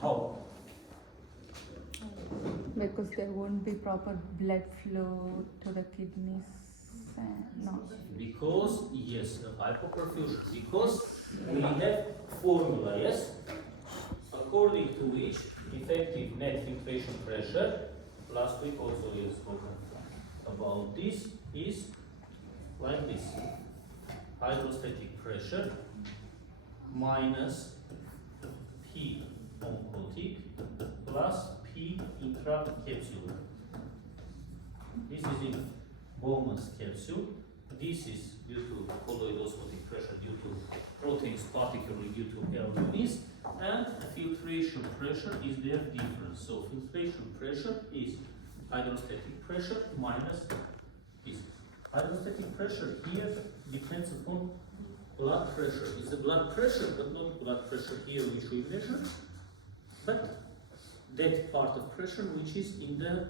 How? Because there won't be proper blood flow to the kidneys. No. Because, yes, hypoperfusion. Because we have formula, yes? According to which effective net filtration pressure, last week also we have spoken about this, is like this. Hydrostatic pressure minus P oncotic plus P intracapsular. This is in Bowman's capsule. This is due to colloidosmotic pressure due to proteins, particularly due to albumin, and filtration pressure is their difference. So filtration pressure is hydrostatic pressure minus this. Hydrostatic pressure here depends upon blood pressure. It's the blood pressure, but not blood pressure here which we measure, but that part of pressure which is in the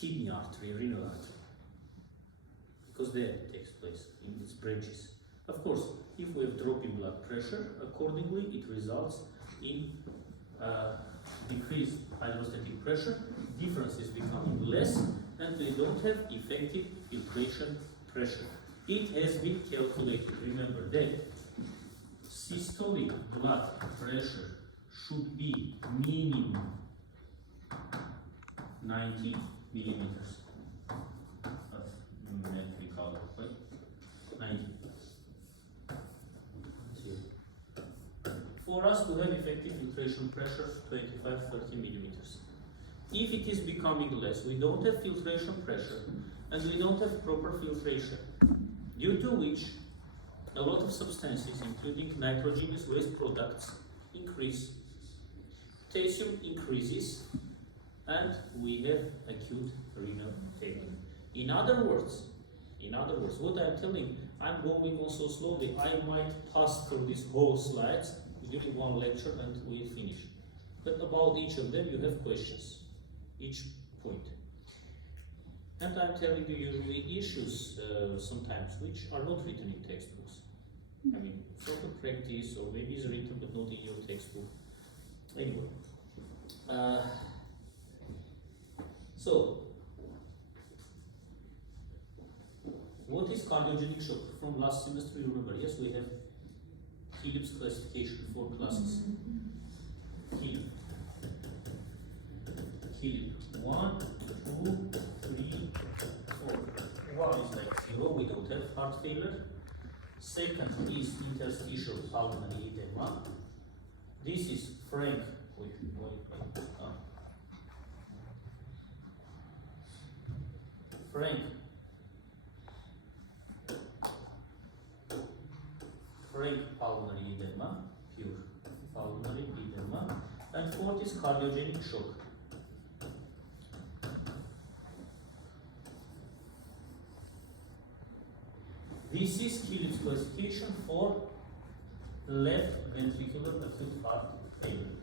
kidney artery, renal artery, because there it takes place in its branches. Of course, if we have drop in blood pressure, accordingly it results in decreased hydrostatic pressure, difference is becoming less, and we don't have effective filtration pressure. It has been calculated. Remember that systolic blood pressure should be minimum 90 millimeters of metrical, right? 90. For us to have effective filtration pressure, 25-30 millimeters. If it is becoming less, we don't have filtration pressure and we don't have proper filtration, due to which a lot of substances, including nitrogenous waste products, increase, potassium increases, and we have acute renal failure. In other words, what I'm telling, I'm going also slowly. I might pass through these whole slides during one lecture and we'll finish. But about each of them, you have questions, each point. And I'm telling you usually issues sometimes which are not written in textbooks. I mean, sort of practice, or maybe it's written but not in your textbook. Anyway. So, what is cardiogenic shock? From last semester, you remember, yes, we have Phillips classification, 4 classes. Philip. 1, 2, 3, 4. 1 is like 0, we don't have heart failure. Second is interstitial pulmonary edema. This is frank. Frank pulmonary edema, pure pulmonary edema, and fourth is cardiogenic shock. This is Phillips classification for left ventricular acute heart failure,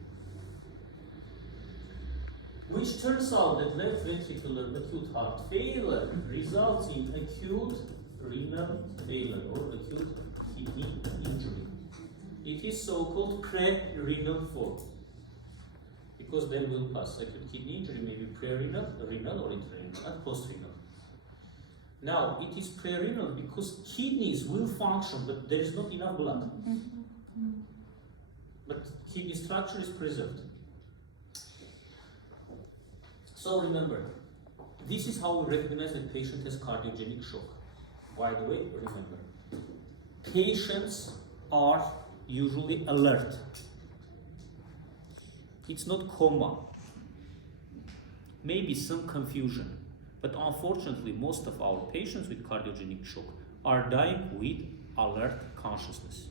which turns out that left ventricular acute heart failure results in acute renal failure or acute kidney injury. It is so-called pre-renal form, because then we'll pass acute kidney injury, maybe pre-renal, renal, or intrarenal, and post-renal. Now, it is pre-renal because kidneys will function, but there is not enough blood. But kidney structure is preserved. So remember, this is how we recognize that patient has cardiogenic shock. By the way, remember, patients are usually alert. It's not coma. Maybe some confusion. But unfortunately, most of our patients with cardiogenic shock are dying with alert consciousness.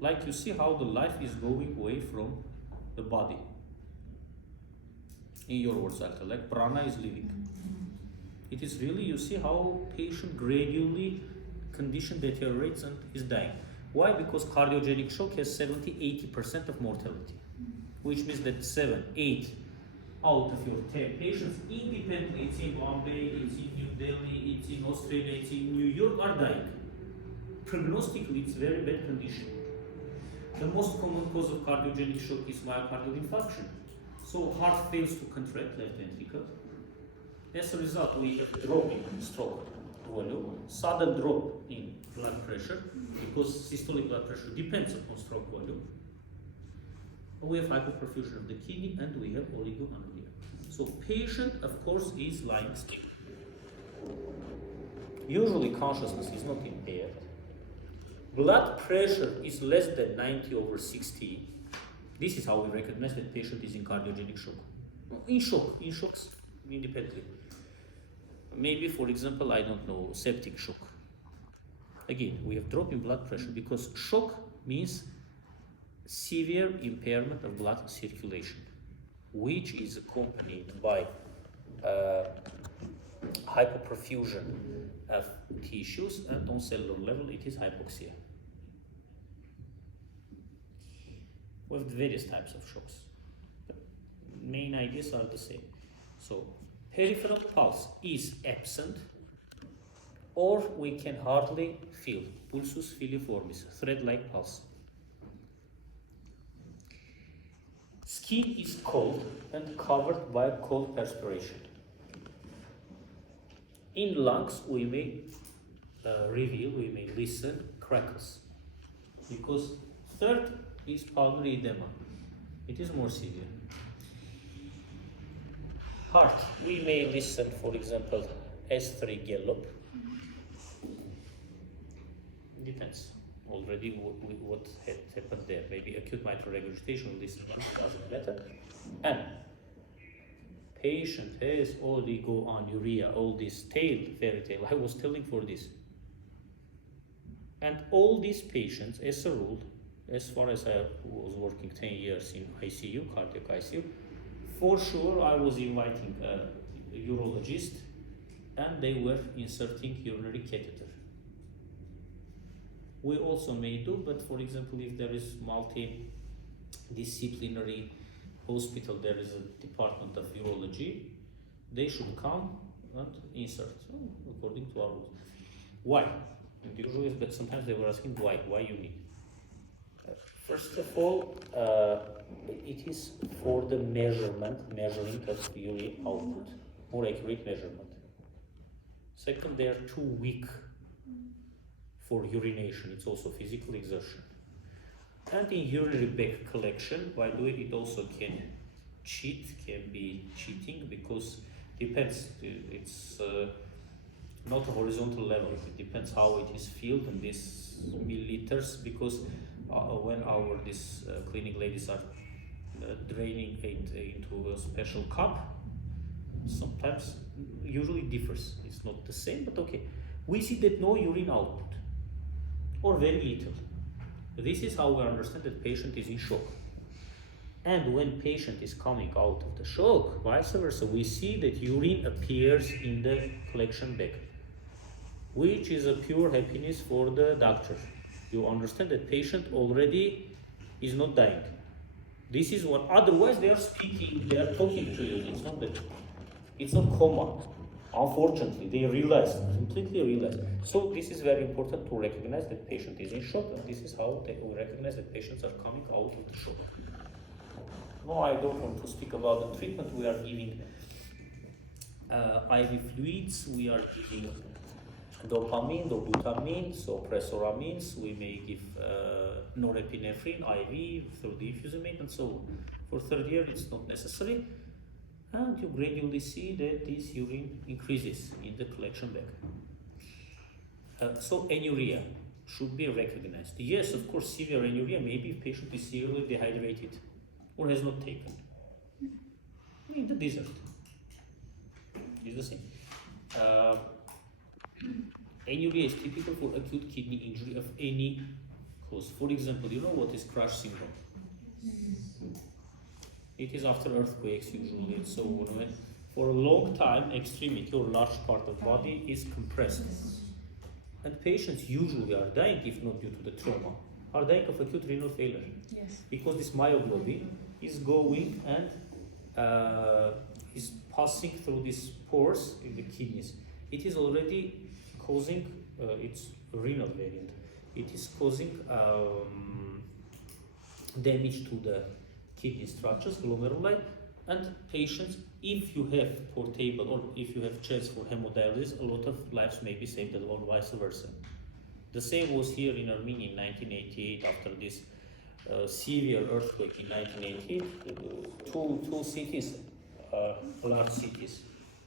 Like you see how the life is going away from the body. In your words, actually, like prana is leaving. It is really, you see how patient gradually condition deteriorates and is dying. Why? Because cardiogenic shock has 70-80% of mortality, which means that 7, 8 out of your 10 patients, independently, it's in Bombay, it's in New Delhi, it's in Australia, it's in New York, are dying. Prognostically, it's very bad condition. The most common cause of cardiogenic shock is myocardial infarction. So heart fails to contract left ventricle. As a result, we have drop in stroke volume, sudden drop in blood pressure, because systolic blood pressure depends upon stroke volume. We have hypoperfusion of the kidney and we have oligoanuria. So patient, of course, is lying still. Usually consciousness is not impaired. Blood pressure is less than 90/60. This is how we recognize that patient is in cardiogenic shock. In shocks independently. Maybe, for example, I don't know, septic shock. Again, we have drop in blood pressure because shock means severe impairment of blood circulation, which is accompanied by hypoperfusion of tissues, and on cellular level it is hypoxia. We have various types of shocks. The main ideas are the same. So peripheral pulse is absent, or we can hardly feel pulsus filiformis, thread-like pulse. Skin is cold and covered by cold perspiration. In lungs, we may we may listen crackles, because third is pulmonary edema. It is more severe. Heart, we may listen, for example, S3 gallop. Depends already what had happened there. Maybe acute mitral regurgitation, listen, doesn't matter. And patient has oligoanuria, all this fairy tale I was telling for this. And all these patients, as a rule, as far as I was working 10 years in ICU, cardiac ICU, for sure I was inviting a urologist and they were inserting urinary catheter. We also may do, but for example, if there is multidisciplinary hospital, there is a department of urology, they should come and insert, according to our rules. Why? And usually, but sometimes they were asking why you need. First of all, it is for the measuring of urine output, more accurate measurement. Second, they are too weak for urination. It's also physical exertion. And in urinary bag collection, by the way, it also can be cheating, because depends, it's not a horizontal level, it depends how it is filled in these milliliters, because when these cleaning ladies are draining it into a special cup, sometimes, usually differs, it's not the same, but okay. We see that no urine output, or very little. This is how we understand that patient is in shock. And when patient is coming out of the shock, vice versa, we see that urine appears in the collection bag, which is a pure happiness for the doctor. You understand that patient already is not dying. This is what, otherwise they are speaking, they are talking to you. It's not coma. Unfortunately, they completely realize. So this is very important to recognize that patient is in shock, and this is how we recognize that patients are coming out of the shock. No, I don't want to speak about the treatment. We are giving IV fluids, we are giving dopamine, dobutamine, so presoramines, we may give norepinephrine IV through the infusimate, and so on. For third year, it's not necessary. And you gradually see that this urine increases in the collection bag. So anuria should be recognized. Yes, of course, severe anuria, maybe if patient is severely dehydrated or has not taken. In the desert, it's the same. Anuria is typical for acute kidney injury of any cause. For example, you know what is crash syndrome? It is after earthquakes usually, so for a long time extremity or large part of body is compressed. And patients usually are dying, if not due to the trauma, are dying of acute renal failure. Yes. Because this myoglobin is going and is passing through these pores in the kidneys. It is already causing, it's renal variant, it is causing damage to the kidney structures, glomeruli, and patients, if you have portable or if you have chance for hemodialysis, a lot of lives may be saved or vice versa. The same was here in Armenia in 1988 after this severe earthquake in 1988. Two cities, large cities,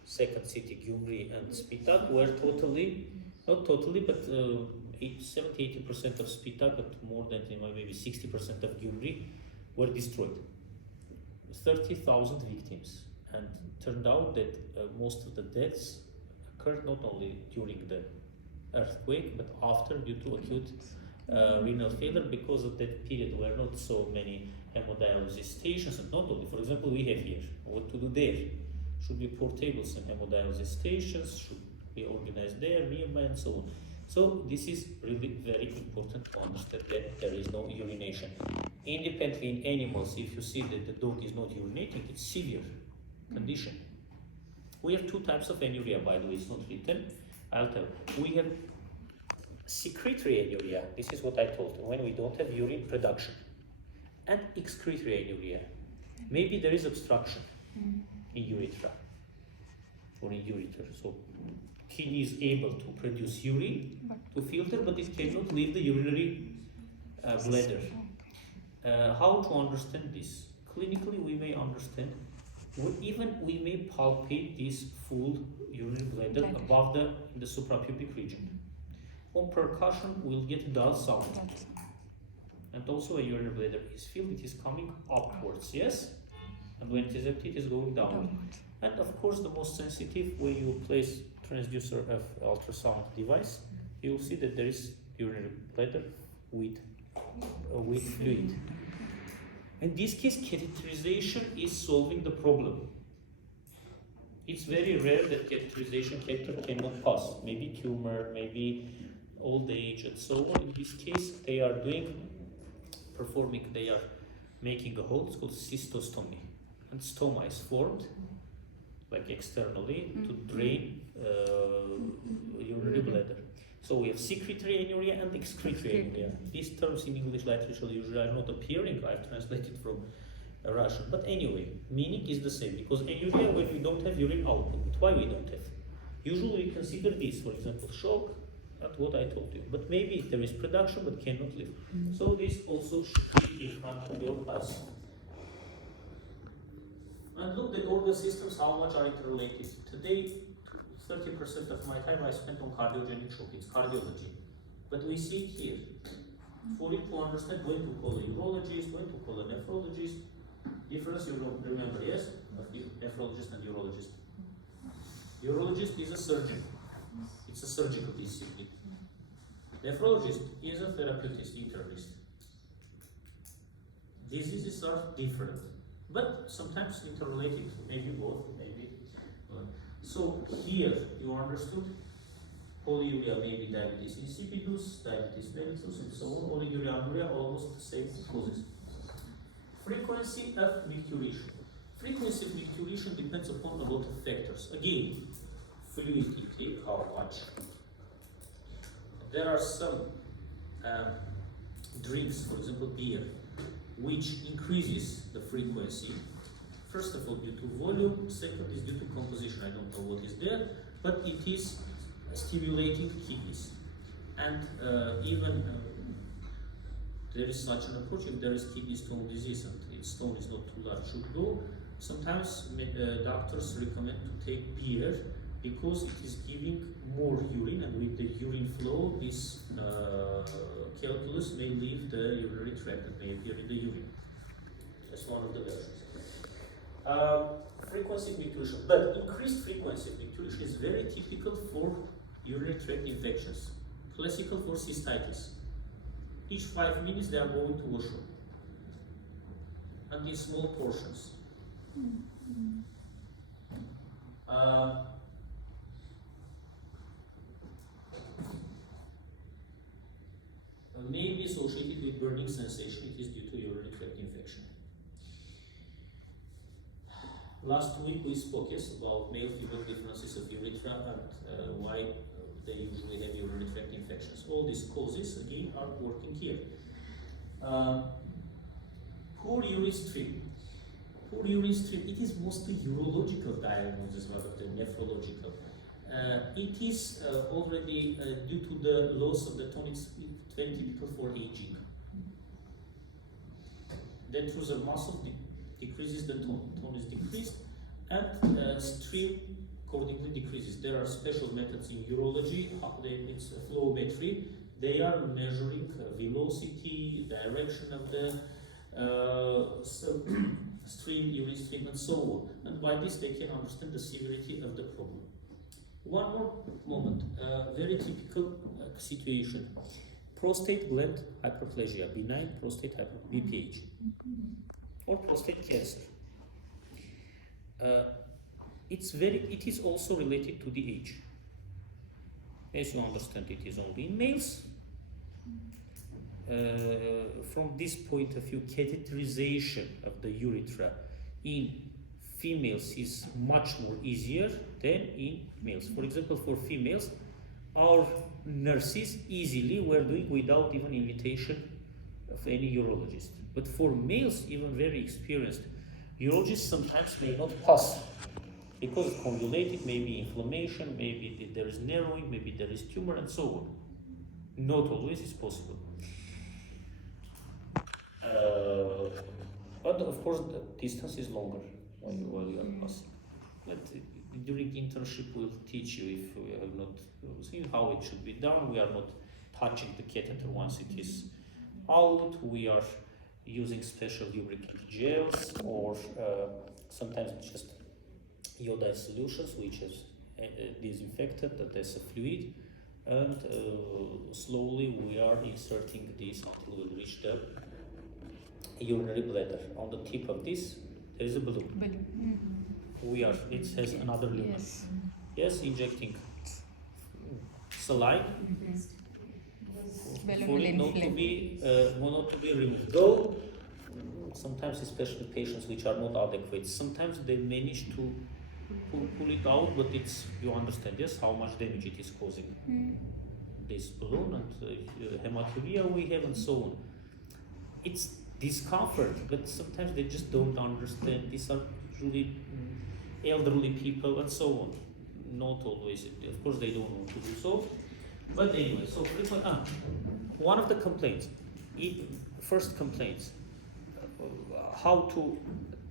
second city, Gyumri and Spitak, were totally, not totally, but 70-80% of Spitak, but more than maybe 60% of Gyumri were destroyed. 30,000 victims, and turned out that most of the deaths occurred not only during the earthquake but after, due to acute renal failure. Because of that period were not so many hemodialysis stations, and not only, for example, we have here, what to do there? Should be portable some hemodialysis stations, should be organized there nearby, and so on. So this is really very important to understand that there is no urination. Independently in animals, if you see that the dog is not urinating, it's severe condition. We have two types of anuria, by the way, it's not written. I'll tell. We have secretory anuria, this is what I told you, when we don't have urine production, and excretory anuria. Maybe there is obstruction in urethra or in ureter, so kidney is able to produce urine to filter, but it cannot leave the urinary bladder. How to understand this? Clinically, we may understand, we may palpate this full urinary bladder above the suprapubic region. On percussion, we'll get dull sound. And also, a urinary bladder is filled, it is coming upwards, yes? And when it is empty, it is going downward. And of course, the most sensitive, when you place transducer of ultrasound device, you will see that there is urinary bladder with fluid. In this case, catheterization is solving the problem. It's very rare that catheterization catheter cannot pass. Maybe tumor, maybe old age, and so on. In this case, they are making a hole. It's called cystostomy, and stoma is formed, like externally, to drain urinary bladder. So we have secretory anuria and excretory anuria. These terms in English literature usually are not appearing. I've translated from Russian. But anyway, meaning is the same, because anuria, when we don't have urine output, why we don't have? Usually we consider this, for example, shock, at what I told you. But maybe there is production but cannot live. So this also should be in front of your eyes. And look, the organ systems, how much are interrelated. Today, 30% of my time I spent on cardiogenic shock, it's cardiology. But we see it here. For it to understand when to call a urologist, when to call a nephrologist, difference you don't remember, yes? Of nephrologist and urologist. Urologist is a surgeon. It's a surgical discipline. Nephrologist is a therapeutic internist. Diseases are different, but sometimes interrelated, maybe both, maybe. So here you understood polyuria may be diabetes insipidus, diabetes mellitus, and so on. Oliguria, anuria, almost the same causes. Frequency of micturition. Frequency of micturition depends upon a lot of factors. Again, fluid intake, how much. There are some drinks, for example beer, which increases the frequency. First of all, due to volume. Second is due to composition. I don't know what is there, but it is stimulating kidneys. And even there is such an approach. If there is kidney stone disease and its stone is not too large, should go. Sometimes doctors recommend to take beer because it is giving more urine, and with the urine flow, this calculus may leave the urinary tract and may appear in the urine. That's one of the versions. Frequency of micturition, but increased frequency of micturition is very typical for urinary tract infections, classical for cystitis. Each 5 minutes they are going to washroom, and in small portions. May be associated with burning sensation. It is due to urinary tract infection. Last week we spoke about male-female differences of urethra and why they usually have urinary tract infections. All these causes again are working here. Poor urine stream. Poor urine stream, it is mostly urological diagnosis rather than nephrological. It is already due to the loss of the tone. It's very typical for aging. Then through the muscle decreases, the tone is decreased, and stream accordingly decreases. There are special methods in urology, it's flowmetry. They are measuring velocity, direction of the stream, urine stream, and so on. And by this they can understand the severity of the problem. One more moment, very typical situation. Prostate gland hyperplasia, benign prostate hyperplasia, BPH, or prostate cancer. It is also related to the age. As you understand, it is only in males. From this point of view, catheterization of the urethra in females is much more easier than in males. For example, for females, our nurses easily were doing without even invitation of any urologist. But for males, even very experienced urologists sometimes may not pass because it's convoluted, maybe inflammation, maybe there is narrowing, maybe there is tumor, and so on. Not always is possible. But of course, the distance is longer while you are passing. But during internship, we'll teach you if we have not seen how it should be done. We are not touching the catheter once it is out. We are using special lubricant gels, or sometimes just iodized solutions, which is disinfected as a fluid. And slowly we are inserting this until we reach the urinary bladder. On the tip of this, there is a balloon. It has another loop. Yes, injecting saline for it not to be removed. Though sometimes, especially patients which are not adequate, sometimes they manage to pull it out, but you understand, yes, how much damage it is causing. This balloon and hematuria we have, and so on. It's discomfort, but sometimes they just don't understand. These are really elderly people and so on. Not always, of course, they don't want to do so. But anyway, so one of the complaints, first complaints,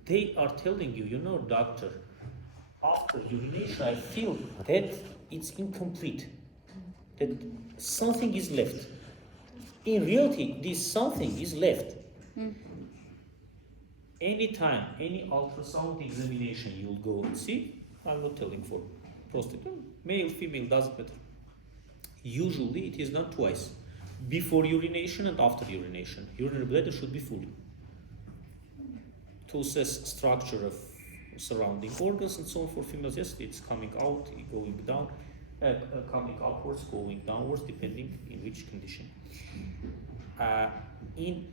they are telling you, doctor, after urination I feel that it's incomplete, that something is left. In reality, this something is left. Anytime, any ultrasound examination you'll go and see, I'm not telling for prostate, male, female, doesn't matter. Usually it is done twice, before urination and after urination. Urinary bladder should be full to assess structure of surrounding organs and so on. For females, yes, it's coming out, going down, coming upwards, going downwards, depending in which condition. In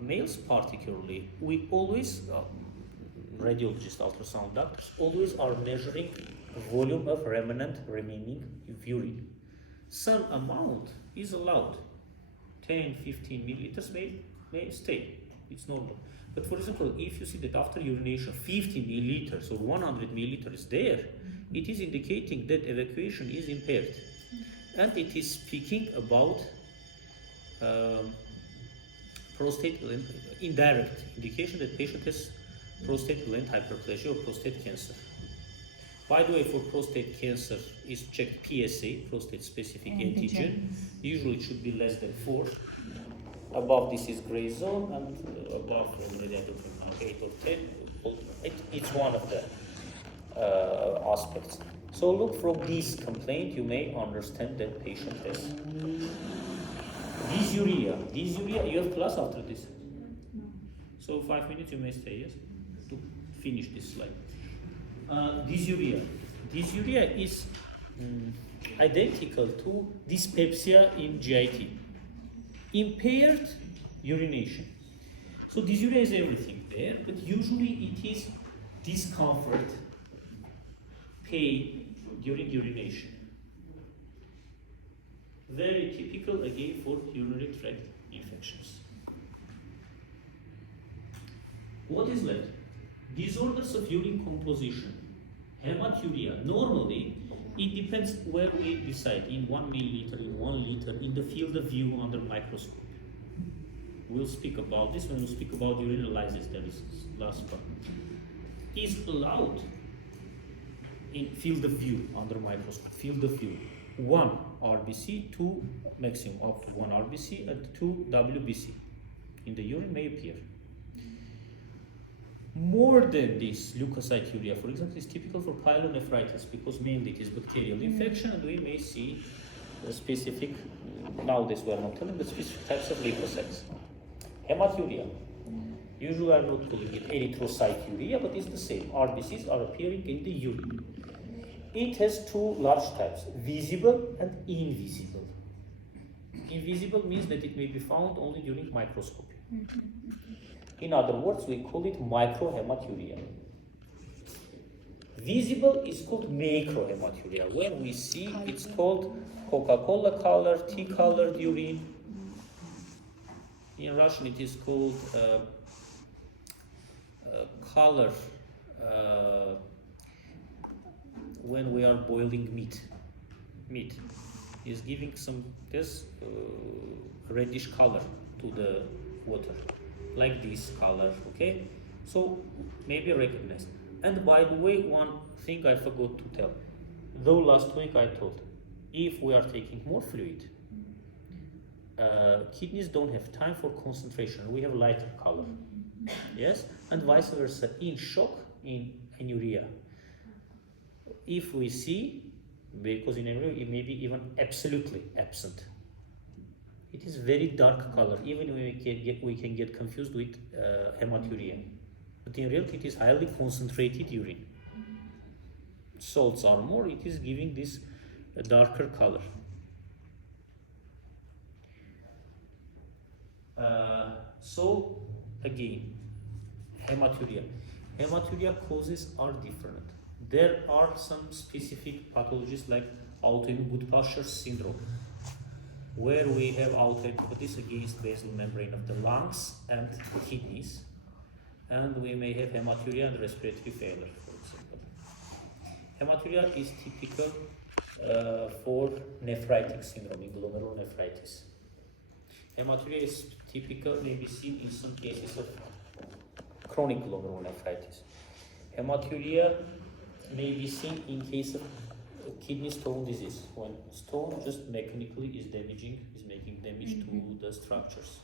males particularly, we always, radiologist, ultrasound doctors, always are measuring volume of remaining urine. Some amount is allowed, 10, 15 milliliters may stay, it's normal. But for example, if you see that after urination 50 milliliters or 100 milliliters is there, it is indicating that evacuation is impaired. And it is speaking about prostate gland, indirect indication that patient has prostate gland hyperplasia or prostate cancer. By the way, for prostate cancer is checked PSA, prostate specific antigen. Usually it should be less than 4. Above this is gray zone, and above already I don't know, 8 or 10. It's one of the aspects. So look, from this complaint you may understand that patient has dysuria. You have class after this? So 5 minutes you may stay, yes? To finish this slide. Dysuria. Dysuria is identical to dyspepsia in GIT. Impaired urination. So dysuria is everything there, but usually it is discomfort, pain during urination. Very typical again for urinary tract infections. What is left? Disorders of urine composition. Hematuria. Normally, it depends where we decide, in 1 milliliter, in 1 liter, in the field of view under microscope. We'll speak about this when we speak about urinalysis, that is last part. Is allowed in field of view under microscope, field of view. 1 RBC, 2 maximum up to 1 RBC and 2 WBC in the urine may appear. More than this, leukocyturia, for example, is typical for pyelonephritis because mainly it is bacterial infection, and we may see specific, nowadays we are not telling, but specific types of leukocytes. Hematuria, usually we are not calling it erythrocyturia, but it's the same. RBCs are appearing in the urine. It has 2 large types, visible and invisible. Invisible means that it may be found only during microscopy. In other words, we call it microhematuria. Visible is called macrohematuria. When we see, it's called Coca-Cola color, tea colored urine. In Russian, it is called color when we are boiling meat. Meat is giving some this reddish color to the water, like this color, okay? So maybe recognize. And by the way, one thing I forgot to tell. Though last week I told, if we are taking more fluid, kidneys don't have time for concentration. We have lighter color, yes, and vice versa. In shock, in anuria, if we see, because in anuria it may be even absolutely absent. It is very dark color. Even we can get confused with hematuria, but in reality it is highly concentrated urine. Salts are more. It is giving this darker color. So again, hematuria. Hematuria causes are different. There are some specific pathologies like autoimmune Goodpasture syndrome, where we have autoantibodies against basal membrane of the lungs and kidneys, and we may have hematuria and respiratory failure, for example. Hematuria is typical for nephritic syndrome, in glomerulonephritis. Hematuria is typical, may be seen in some cases of chronic glomerulonephritis. Hematuria may be seen in case of kidney stone disease, when stone just mechanically is making damage to the structures.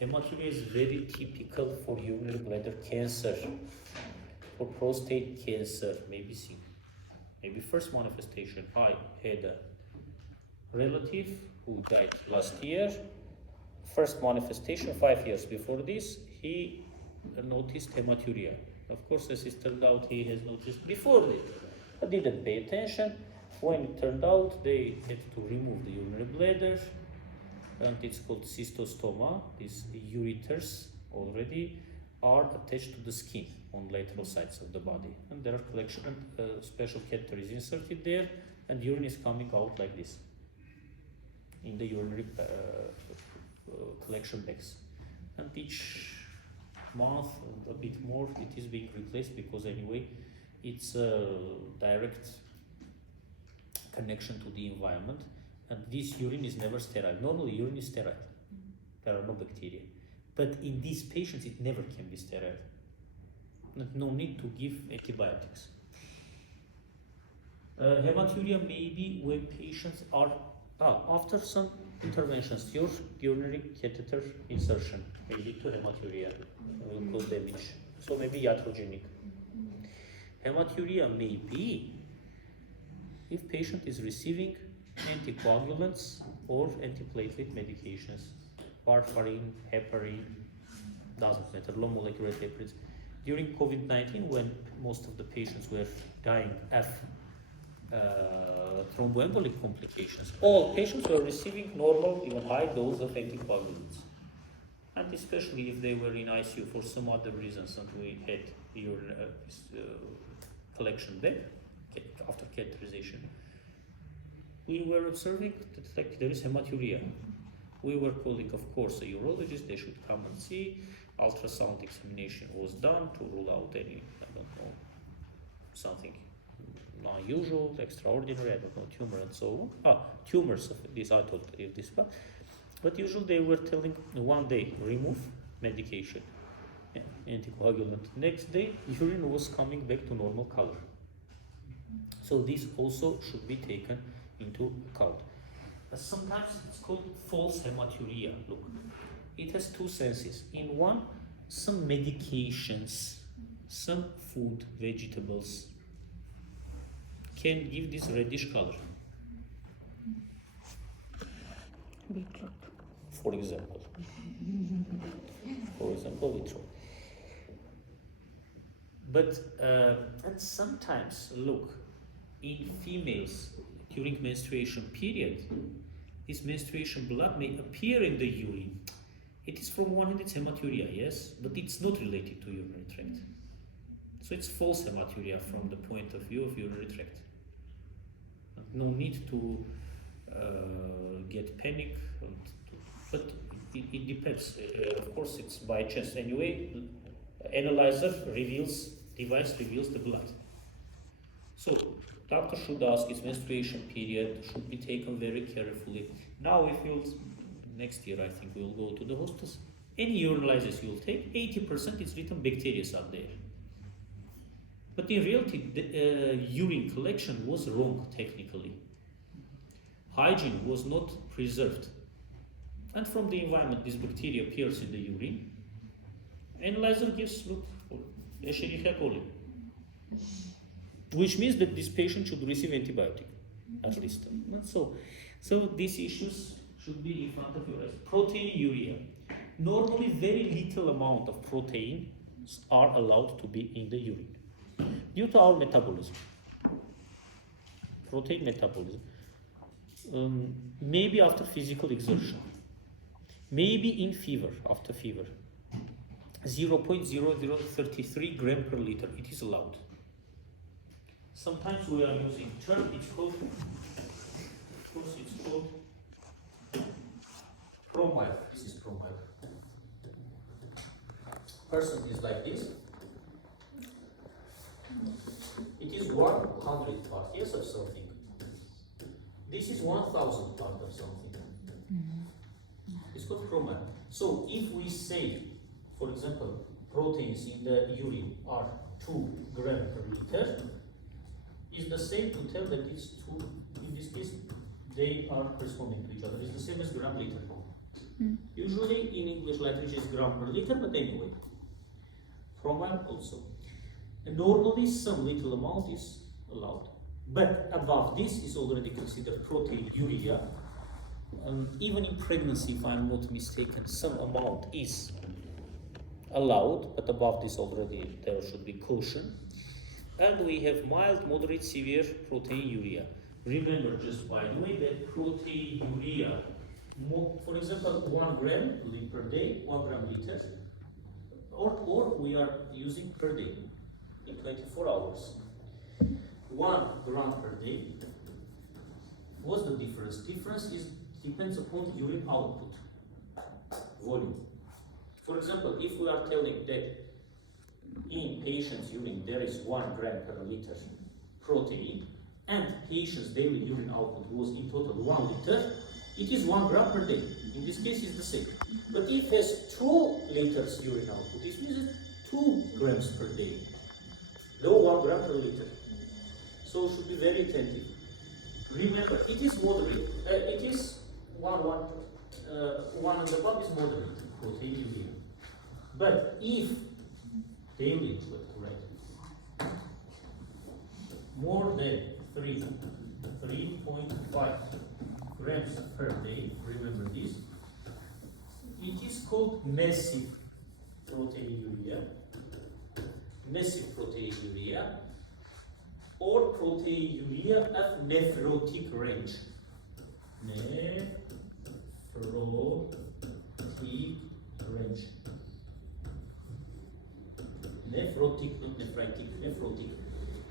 Hematuria is very typical for urinary bladder cancer, for prostate cancer, may be seen. Maybe first manifestation, I had a relative who died last year. First manifestation 5 years before this, he noticed hematuria. Of course, as it turned out, he has noticed before it, but didn't pay attention. When it turned out, they had to remove the urinary bladder, and it's called cystostoma. These ureters already are attached to the skin on lateral sides of the body, and there are collection, and special catheter is inserted there, and urine is coming out like this in the urinary collection bags, and each month a bit more it is being replaced, because anyway it's a direct connection to the environment, and this urine is never sterile. Normally urine is sterile, there are no bacteria, but in these patients it never can be sterile. No need to give antibiotics. Hematuria may be when patients are after some interventions, your urinary catheter insertion may lead to hematuria, will cause damage. So maybe iatrogenic. Hematuria may be if patient is receiving anticoagulants or antiplatelet medications, warfarin, heparin, doesn't matter, low molecular heparins. During COVID-19, when most of the patients were dying of thromboembolic complications, all patients were receiving normal, even high dose of anticoagulants. And especially if they were in ICU for some other reasons, and we had urine collection back after catheterization, we were observing that there is hematuria. We were calling, of course, a urologist. They should come and see. Ultrasound examination was done to rule out any, I don't know, something unusual, extraordinary, I don't know, tumor and so on. Tumors of this, I told you this, but usually they were telling one day, remove medication, anticoagulant. Next day, urine was coming back to normal color. So this also should be taken into account. But sometimes it's called false hematuria. Look, it has two senses. In one, some medications, some food, vegetables can give this reddish color. Beetroot. For example. Beetroot. But and sometimes, look, in females during menstruation period, this menstruation blood may appear in the urine. It is from one hand it's hematuria, yes, but it's not related to urinary tract. So it's false hematuria from the point of view of urinary tract. No need to get panic, but it depends. Of course, it's by chance. Anyway, device reveals the blood. So, doctor should ask, its menstruation period should be taken very carefully. Now, if you'll, next year I think we'll go to the hospitals, any urinalysis you'll take, 80% is written bacteria are there. But in reality, the urine collection was wrong technically. Hygiene was not preserved. And from the environment, this bacteria appears in the urine. Analyzer gives, look, Escherichia coli. Which means that this patient should receive antibiotic, at least. So these issues should be in front of your eyes. Proteinuria. Normally, very little amount of protein are allowed to be in the urine due to our metabolism. Protein metabolism. Maybe after physical exertion. Maybe in fever, after fever. 0.0033 gram per liter, it is allowed. Sometimes we are using term, it's called promile. This is promile. Person is like this. It is 100 part, yes, of something. This is 1000 part of something. It's called promile. So if we say, for example, proteins in the urine are 2 gram per liter, is the same to tell that it's 2, in this case, they are corresponding to each other. It's the same as gram liter. Usually in English literature is gram per liter, but anyway. Promile also. And normally some little amount is allowed. But above this is already considered proteinuria. Even in pregnancy, if I'm not mistaken, some amount is allowed, but above this already there should be caution. And we have mild, moderate, severe proteinuria. Remember, just by the way, that proteinuria, for example, 1 gram per day, 1 gram liter, or we are using per day in 24 hours. 1 gram per day. What's the difference? Difference depends upon urine output, volume. For example, if we are telling that in patient's urine there is 1 gram per liter protein, and patient's daily urine output was in total 1 liter, it is 1 gram per day. In this case, it's the same. But if it has 2 liters urine output, this means 2 grams per day, though 1 gram per liter. So should be very attentive. Remember, it is moderate. It is one and above is moderate proteinuria. But if daily, more than 3.5 grams per day, remember this, it is called massive proteinuria, or proteinuria of nephrotic range. Nephrotic, not nephritic, nephrotic.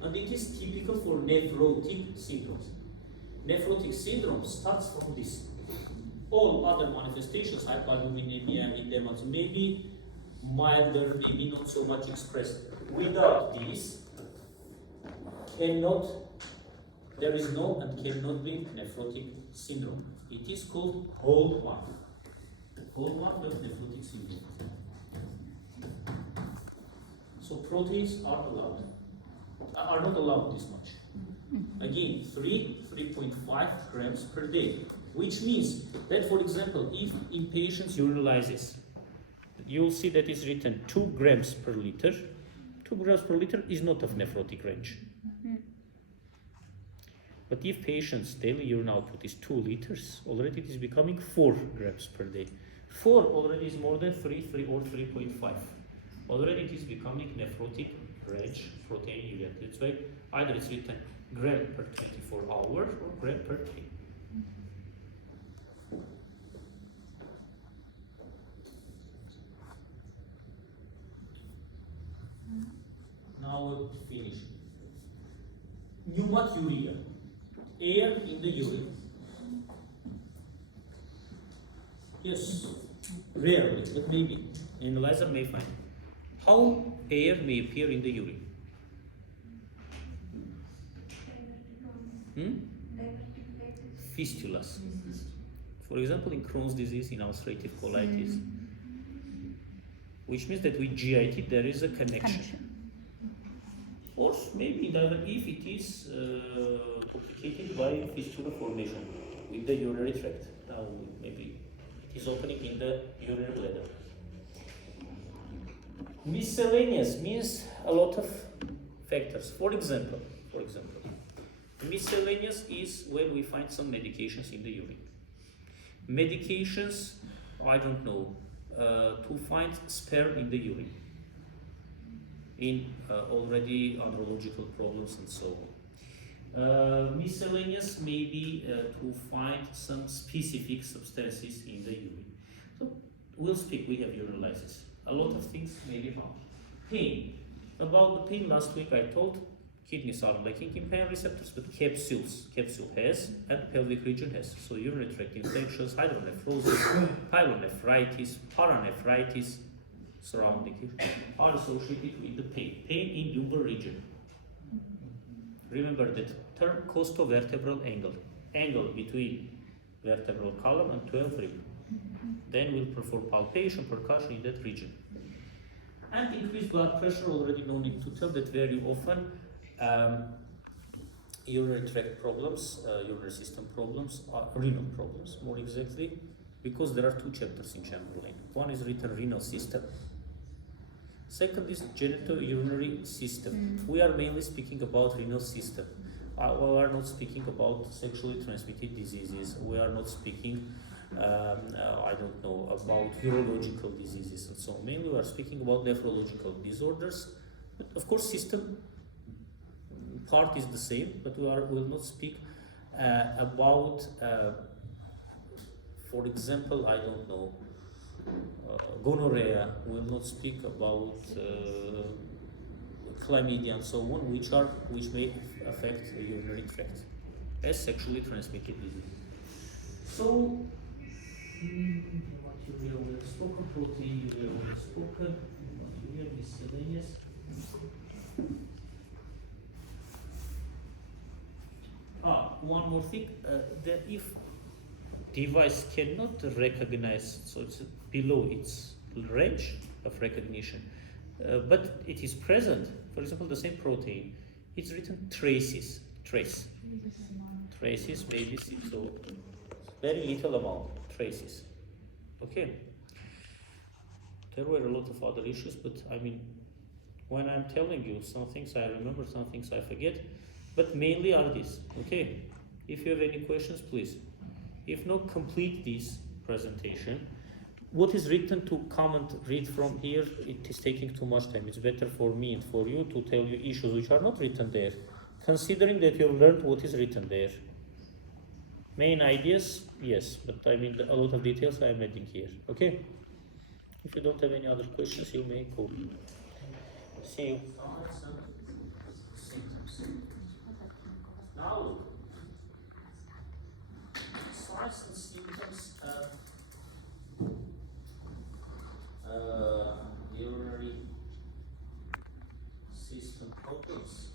And it is typical for nephrotic syndromes. Nephrotic syndrome starts from this. all other manifestations, hyperurinemia, edemas, maybe milder, maybe not so much expressed. Without these, there is no and cannot be nephrotic syndrome. It is called hallmark of nephrotic syndrome. So proteins are not allowed this much. Again, 3.5 grams per day, which means that, for example, if in patients urinalysis, you'll see that is written 2 grams per liter. 2 grams per liter is not of nephrotic range. But if patients' daily urine output is 2 liters, already it is becoming 4 grams per day. 4 already is more than 3 or 3.5. Already it is becoming nephrotic range proteinuria. That's why either it's written gram per 24 hours or gram per day. Now we'll finish. Pneumaturia, air in the urine. Yes, rarely, but maybe. Analyzer may find. How air may appear in the urine? Fistulas. For example, in Crohn's disease, in ulcerative colitis, which means that with GIT there is a connection. Or maybe if it is complicated by fistula formation with the urinary tract. Now maybe it is opening in the urinary bladder. Miscellaneous means a lot of factors. For example, miscellaneous is when we find some medications in the urine. Medications, I don't know, to find sperm in the urine, in already andrological problems and so on. Miscellaneous may be to find some specific substances in the urine. So we'll speak, we have urinalysis. A lot of things may be found. Pain. About the pain, last week I told kidneys are lacking in pain receptors, but capsule has, and pelvic region has. So urinary tract infections, hydronephrosis, pyelonephritis, paranephritis, surrounding it, are associated with the pain in lumbar region. Remember that term costovertebral angle between vertebral column and 12 rib. Then we'll perform palpation, percussion in that region. And increased blood pressure, already no need to tell that very often urinary tract problems, urinary system problems, renal problems more exactly, because there are 2 chapters in Chamberlain. One is written renal system. Second is genitourinary system. We are mainly speaking about renal system. We are not speaking about sexually transmitted diseases. We are not speaking, I don't know, about urological diseases and so on. Mainly we are speaking about nephrological disorders. But of course, system part is the same, but we will not speak about, for example, I don't know, gonorrhea. We will not speak about chlamydia and so on, which may affect the urinary tract as sexually transmitted disease. So, we have spoken protein, we have spoken miscellaneous. One more thing, that if device cannot recognize, so it's below its range of recognition, but it is present, for example, the same protein, it's written traces, maybe, so very little amount, traces, okay? There were a lot of other issues, but I mean, when I'm telling you some things I remember, some things I forget, but mainly are these, okay? If you have any questions, please. If not, complete this presentation. What is written to comment, read from here, it is taking too much time. It's better for me and for you to tell you issues which are not written there, considering that you have learned what is written there. Main ideas, yes, but I mean a lot of details I am adding here, okay? If you don't have any other questions, you may call me. See you. Now, signs and symptoms. Urinary system problems.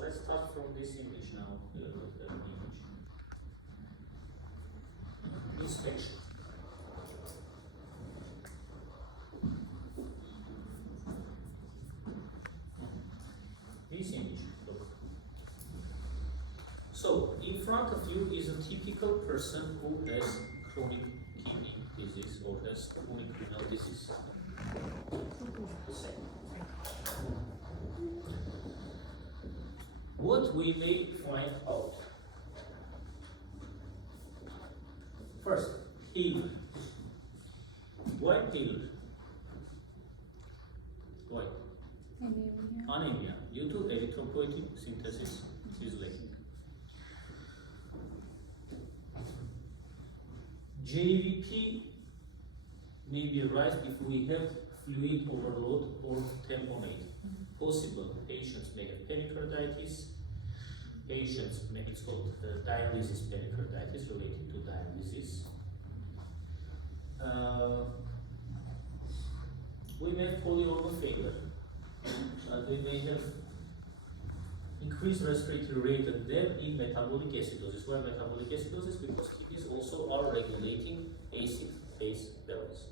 Let's start from this image now. Here, look at the image. Inspection. This image, look. So, in front of you is a typical person who has chronic kidney disease or has chronic renal disease. What we may find out. First, pale. Why pale? Why? Anemia. Due to erythropoietin synthesis is lacking. JVP may be rise if we have fluid overload or tamponade. Possible. Patients may have pericarditis. Patients may, it's called dialysis pericarditis related to dialysis. We may have polyorgan failure. We may have increased respiratory rate and then in metabolic acidosis. Why metabolic acidosis? Because kidneys also are regulating acid-base levels.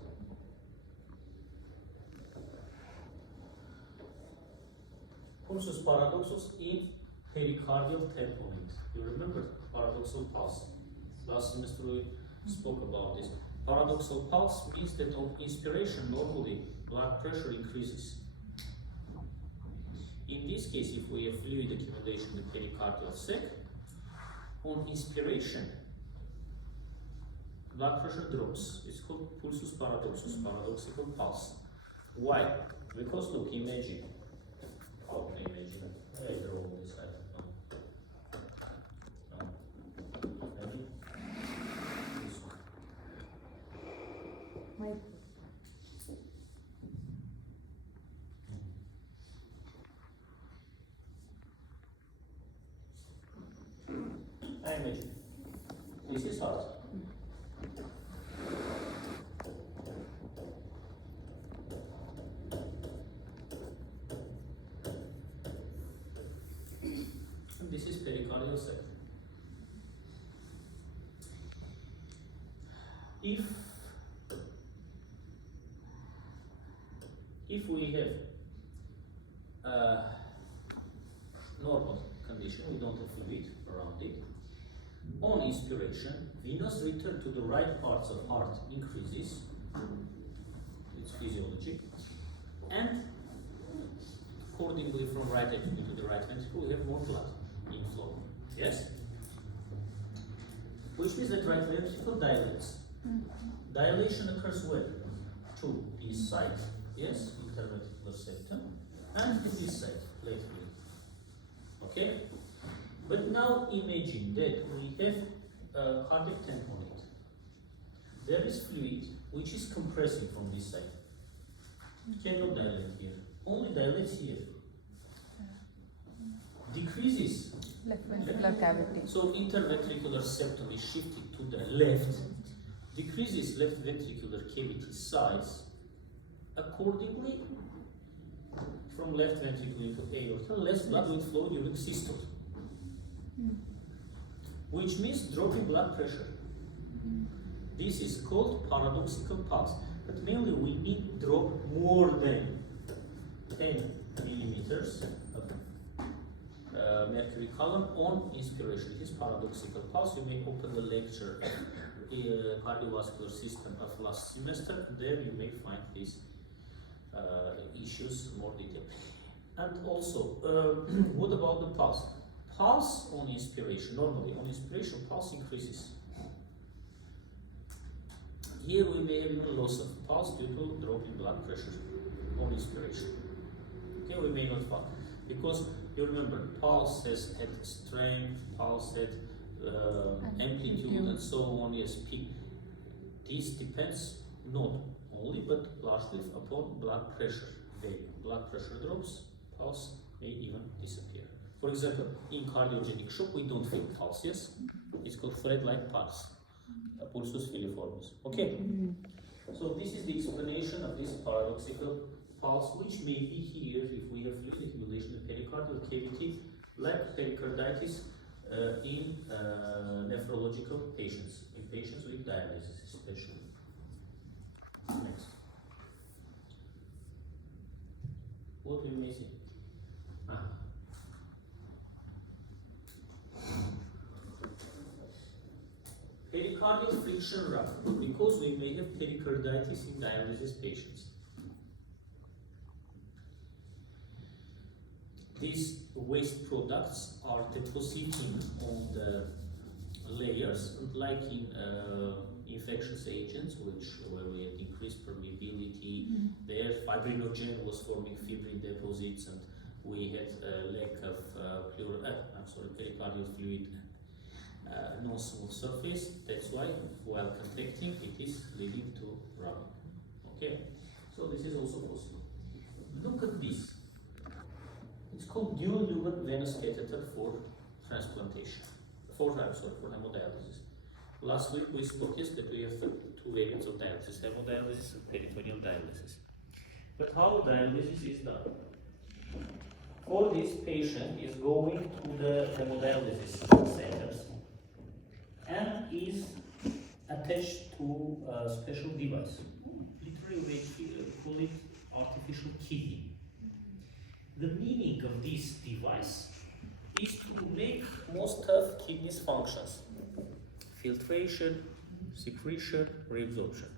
Pulsus paradoxus in pericardial tamponade. You remember paradoxal pulse? Last semester we spoke about this. Paradoxal pulse means that on inspiration normally blood pressure increases. In this case, if we have fluid accumulation in the pericardial sac, on inspiration blood pressure drops. It's called pulsus paradoxus, paradoxical pulse. Why? Because look, imagine. How can I imagine? I draw this side. No. Imagine this one. I imagine. This is heart. And this is pericardial sac. If we have normal condition, we don't have fluid around it. On inspiration, venous return to the right parts of heart increases. It's physiology. And accordingly from right atrium to the right ventricle, we have more blood inflow. Yes? Which means that right ventricle dilates. Dilation occurs where? To this side, yes, interventricular septum, and to this side, laterally. Okay? But now imagine that we have a cardiac tamponade. There is fluid which is compressing from this side. It cannot dilate here. Only dilates here. Decreases. Left ventricular cavity. So interventricular septum is shifted to the left. Decreases left ventricular cavity size. Accordingly, from left ventricle into aorta, less blood will flow during systole. Which means drop in blood pressure. This is called paradoxical pulse. But mainly we need drop more than 10 millimeters of mercury column on inspiration. It is paradoxical pulse. You may open the lecture cardiovascular system of last semester. There you may find these issues more detail. And also, what about the pulse? Pulse on inspiration, normally on inspiration, pulse increases. Here we may have a loss of pulse due to drop in blood pressure on inspiration. Okay, we may not find. Because you remember, pulse has had strength, pulse had amplitude and so on, yes, peak. This depends not only but largely upon blood pressure value. Blood pressure drops, pulse may even disappear. For example, in cardiogenic shock, we don't feel pulses. It's called thread-like pulse, pulsus filiformis. Okay? So this is the explanation of this paradoxical pulse, which may be here if we have fluid accumulation in pericardial cavity, like pericarditis in nephrological patients, in patients with dialysis especially. Next. What we may see? Pericardial friction rupture, because we may have pericarditis in dialysis patients. These waste products are depositing on the layers, like in infectious agents, where we had increased permeability. There, fibrinogen was forming fibrin deposits, and we had a lack of pericardial fluid, non-smooth surface. That's why, while contracting, it is leading to rubbing. Okay, so this is also possible. Look at this. It's called dual lumen venous catheter for transplantation. For hemodialysis. Last week we spoke that we have two variants of dialysis, hemodialysis and peritoneal dialysis. But how dialysis is done? For this patient is going to the hemodialysis centers and is attached to a special device. Literally we call it artificial kidney. The meaning of this device is to make most of kidney's functions: filtration, secretion, reabsorption.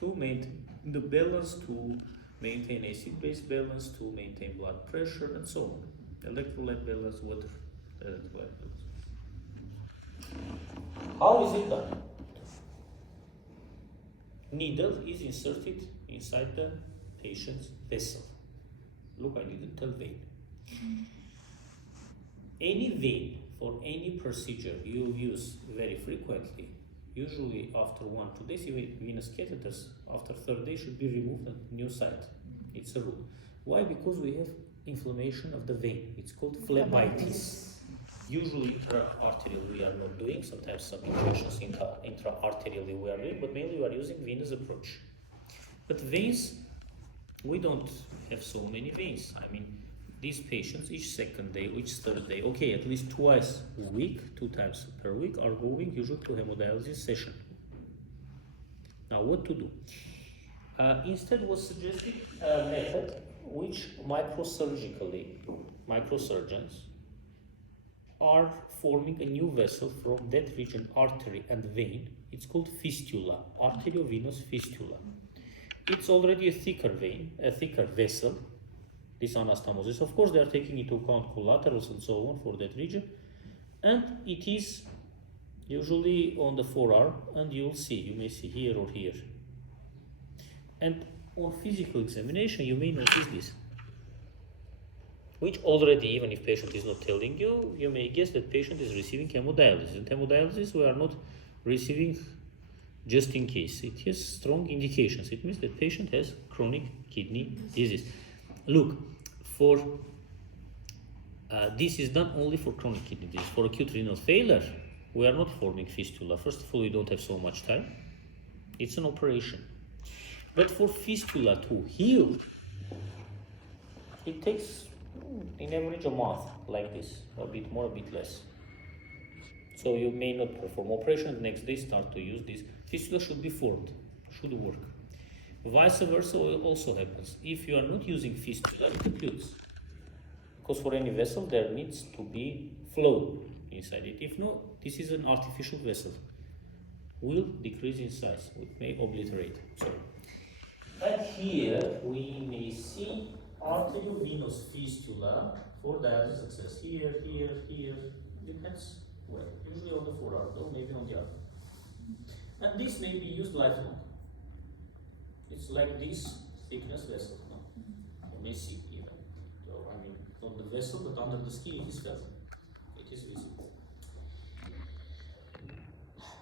To maintain the balance, to maintain acid-base balance, to maintain blood pressure, and so on. Electrolyte balance, water, electrolyte balance. How is it done? Needle is inserted inside the patient's vessel. Look, I didn't tell vein. Any vein for any procedure you use very frequently, usually after 1-2 days, even venous catheters, after 3rd day should be removed and new site. It's a rule. Why? Because we have inflammation of the vein. It's called phlebitis. Usually intra-arterial we are not doing, sometimes some injections intra-arterially we are doing, but mainly we are using venous approach. But veins, we don't have so many veins. I mean, these patients each 2nd day, each 3rd day, okay, at least twice a week, 2 times per week, are going usually to hemodialysis session. Now, what to do? Instead was suggested a method which microsurgeons are forming a new vessel from that region, artery and vein. It's called fistula, arteriovenous fistula. It's already a thicker vein, a thicker vessel, this anastomosis. Of course, they are taking into account collaterals and so on for that region. And it is usually on the forearm, and you may see here or here. And on physical examination, you may notice this, which already, even if patient is not telling you, you may guess that patient is receiving hemodialysis. And hemodialysis we are not receiving just in case. It has strong indications. It means that patient has chronic kidney disease. Look, this is done only for chronic kidney disease. For acute renal failure, we are not forming fistula. First of all, we don't have so much time. It's an operation. But for fistula to heal, it takes in average a month, like this, a bit more, a bit less. So you may not perform operation, the next day start to use this. Fistula should be formed, should work. Vice versa also happens. If you are not using fistula, it occludes. Because for any vessel, there needs to be flow inside it. If not, this is an artificial vessel. Will decrease in size, it may obliterate. So, and here we may see arteriovenous fistula for dialysis access. Here, depends where. Usually on the forearm, or maybe on the arm. And this may be used lifelong. It's like this thickness vessel. No? You may see even. So, I mean, not the vessel, but under the skin it is felt. It is visible.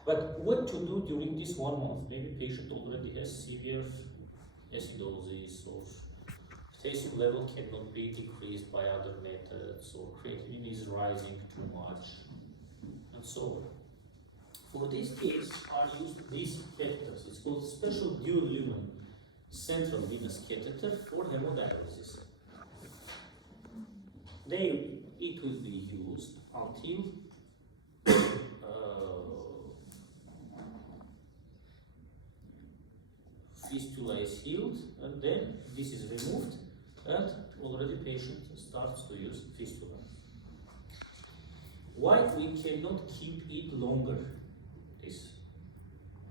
But what to do during this 1 month? Maybe patient already has severe acidosis or potassium level cannot be decreased by other methods, or creatinine is rising too much, and so on. For this case are used these catheters. It's called special dual lumen central venous catheter for hemodialysis. It will be used until fistula is healed, and then this is removed, and already patient starts to use fistula. Why we cannot keep it longer, this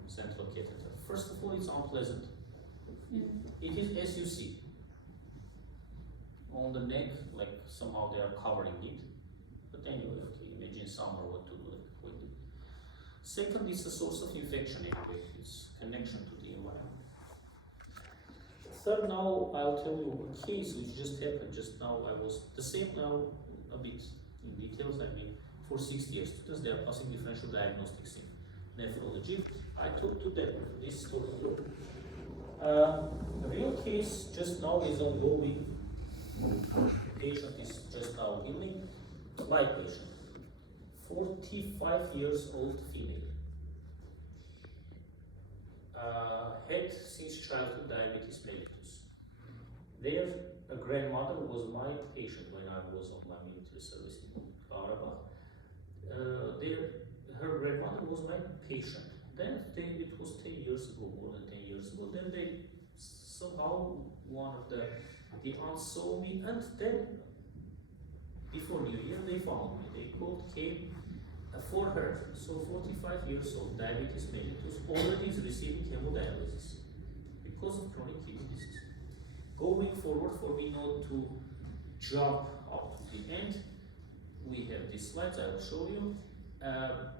central catheter? First of all, it's unpleasant. It is, as you see, on the neck, like somehow they are covering it. But anyway, okay, imagine summer what to do with it. Second, it's a source of infection anyway, it's connection to the environment. Third, now I'll tell you a case which just happened just now. I was the same now, a bit in details. I mean, for 6th-year students, they are passing differential diagnostics in nephrology. I talked to them this story. A real case just now is ongoing. The patient is just now healing. My patient, 45 years old female. Had since childhood diabetes mellitus. Their grandmother was my patient when I was on my military service in Karabakh. Her grandmother was my patient. Then it was 10 years ago, more than 10 years ago. Then they somehow one of the aunts saw me, and then before New Year they found me. They came for her. So 45 years old, diabetes mellitus, already is receiving hemodialysis because of chronic kidney disease. Going forward, for me not to jump up to the end, we have these slides I will show you.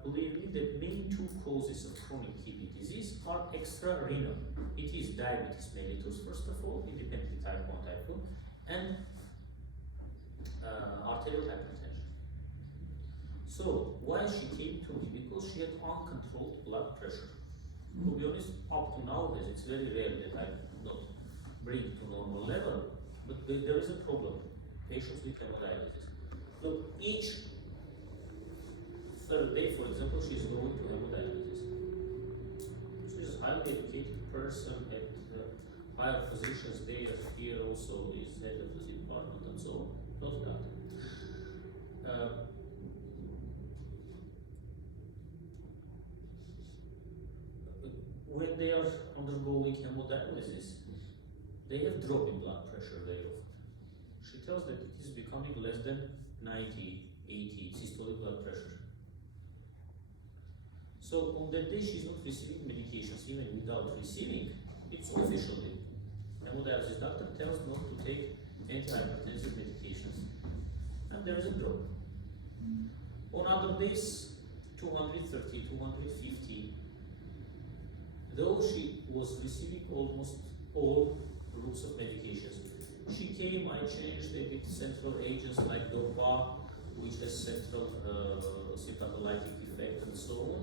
Believe me, the main two causes of chronic kidney disease are extrarenal. It is diabetes mellitus, first of all, independently type 1, type 2, and arterial hypertension. So, why she came to me? Because she had uncontrolled blood pressure. To be honest, up to nowadays, it's very rare that I not bring to normal level, but there is a problem. Patients with hemodialysis. So, each third day, for example, she's going to hemodialysis. She's a highly educated person, at higher positions there. Here also is head of the department and so on. Not that. When they are undergoing hemodialysis, they have drop in blood pressure very often. She tells that it is becoming less than 90, 80 systolic blood pressure. So on that day she's not receiving medications. Even without receiving, it's officially. Hemodialysis doctor tells not to take antihypertensive medications. And there is a drop. On other days, 230, 250. Though she was receiving almost all groups of medications. She came, I changed a bit central agents like DOPA, which has central sympatholytic effect and so on.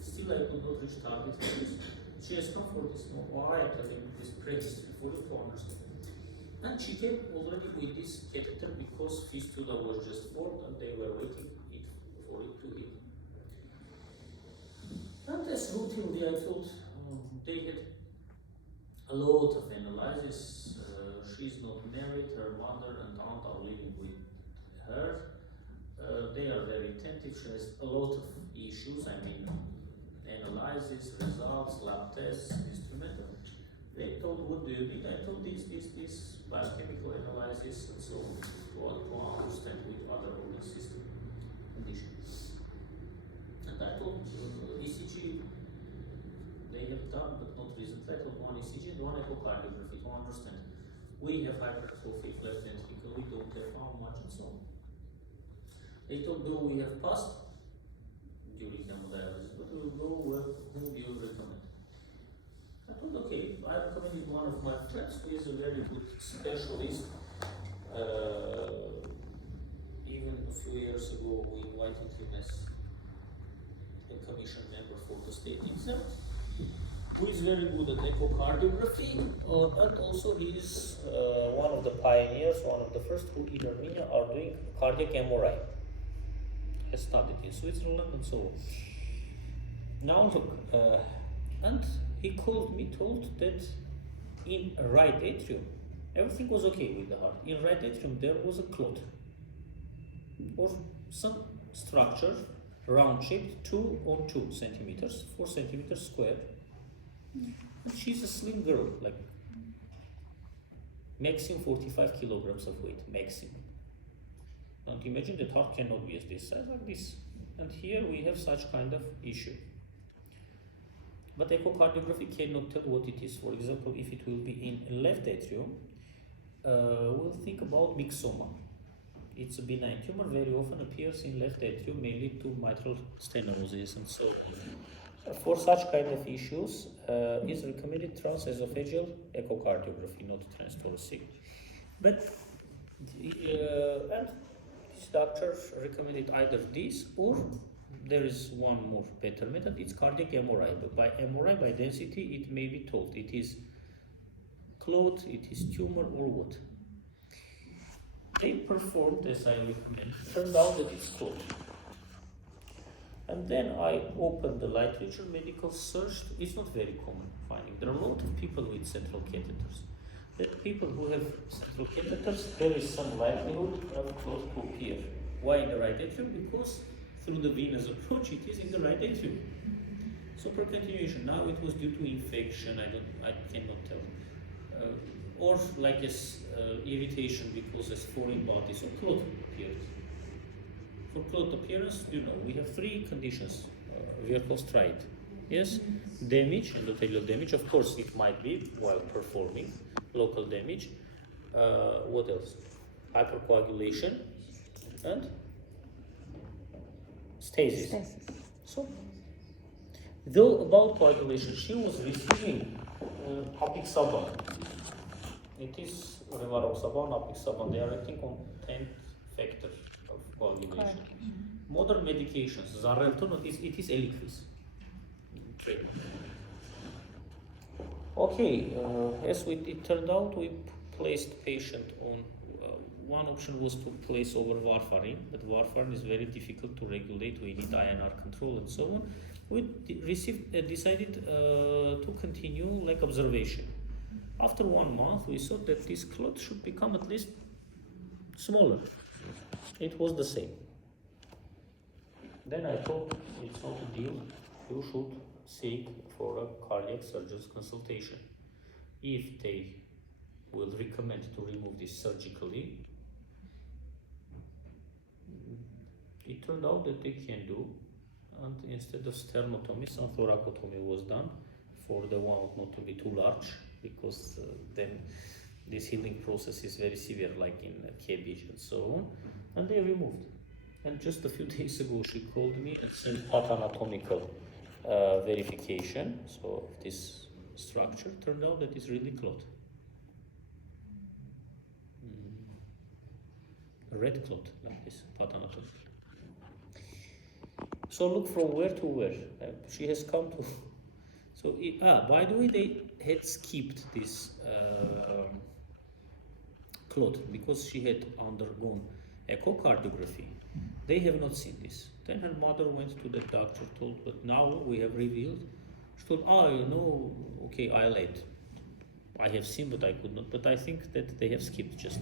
Still I could not reach target values. She has come for this why I tell him this prehistory for you to understand. And she came already with this catheter because fistula was just formed and they were waiting for it to heal. And as routinely I thought, they had a lot of analysis. She's not married, her mother and aunt are living with her. They are very attentive. She has a lot of issues, I mean, analysis, results, lab tests, instrumental. They told, what do you need? I told this, biochemical analysis and so on, to understand with other organ system conditions. And I told ECG, they have done, but not recently. I told one ECG and one echocardiography to understand. We have hypertrophy of left ventricle, we don't have how much and so on. They told, though we have passed during hemodialysis, but we will go with whom you recommend. I told, okay, I recommended one of my friends who is a very good specialist. Even a few years ago, we invited him as a commission member for the state exam. who is very good at echocardiography, and also he is one of the pioneers, one of the first who in Armenia are doing cardiac MRI. He studied in Switzerland and so on. Now look, and he called me, told that in right atrium, everything was okay with the heart. In right atrium there was a clot or some structure, round shaped, 2 on 2 centimeters, 4 centimeters square. And she's a slim girl, like maximum 45 kilograms of weight, maximum. And imagine that heart cannot be as this size, like this. And here we have such kind of issue. But echocardiography cannot tell what it is. For example, if it will be in left atrium, we'll think about myxoma. It's a benign tumor, very often appears in left atrium, may lead to mitral stenosis and so on. For such kind of issues, is recommended transesophageal echocardiography, not transthoracic. But and this doctor recommended either this or there is one more better method. It's cardiac MRI. But by MRI, by density, it may be told it is clot, it is tumor, or what. They performed as I recommend. Turned out that it's clot. And then I opened the literature, medical search. It's not very common finding. There are a lot of people with central catheters. That people who have central catheters, there is some likelihood of clot to appear. Why in the right atrium? Because through the venous approach, it is in the right atrium. So per continuation, now it was due to infection. I cannot tell. Or like as irritation because as foreign bodies or clot appeared. For clot appearance, we have 3 conditions. Virchow tried. Yes, damage, endothelial damage. Of course, it might be while performing local damage. What else? Hypercoagulation and stasis. So, though about coagulation, she was receiving apixaban. It is rivaroxaban, apixaban. They are acting on 10th factor of coagulation. Modern medications, Xarelto, it is Eliquis. Okay, as it turned out, we placed patient on. One option was to place over warfarin, but warfarin is very difficult to regulate. We need INR control and so on. We decided to continue like observation. After 1 month, we saw that this clot should become at least smaller. It was the same. Then I thought it's not a deal. You should seek for a cardiac surgeon's consultation. If they will recommend to remove this surgically, it turned out that they can do, and instead of sternotomy, some thoracotomy was done for the wound not to be too large, because then this healing process is very severe, like in cabbage and so on, and they removed. And just a few days ago, she called me and sent pathological verification. So this structure turned out that it's really clot. A red clot, like this, pathological. So look from where to where. She has come to. So by the way, they had skipped this clot because she had undergone echocardiography. They have not seen this. Then her mother went to the doctor, told, but now we have revealed. She told, okay, I lied. I have seen, but I could not. But I think that they have skipped just.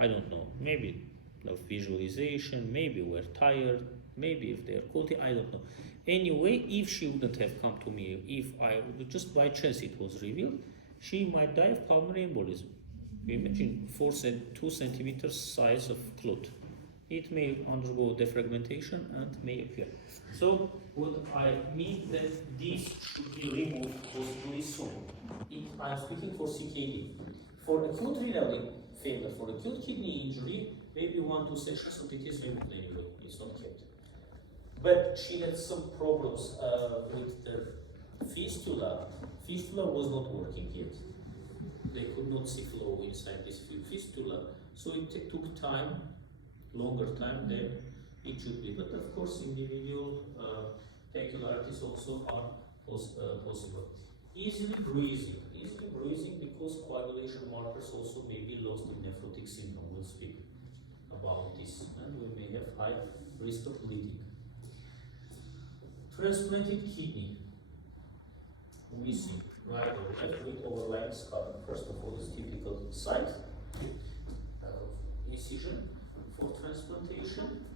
I don't know. Maybe of visualization, maybe we're tired, maybe if they are quality, I don't know. Anyway, if she wouldn't have come to me, if I just by chance it was revealed, she might die of pulmonary embolism. Imagine 2 centimeters size of clot. It may undergo defragmentation and may appear. So what I mean that this should be removed possibly soon. I'm speaking for CKD. For acute renal failure, for acute kidney injury, maybe 1-2 sessions and it is removed anyway. It's not kept. But she had some problems with the fistula. Fistula was not working yet. They could not see flow inside this fistula. So it took time, longer time than it should be. But of course, individual peculiarities also are possible. Easily bruising because coagulation markers also may be lost in nephrotic syndrome. We'll speak about this, and we may have high risk of bleeding. Transplanted kidney, missing right or left with overlying scar. First of all, is typical site of incision for transplantation.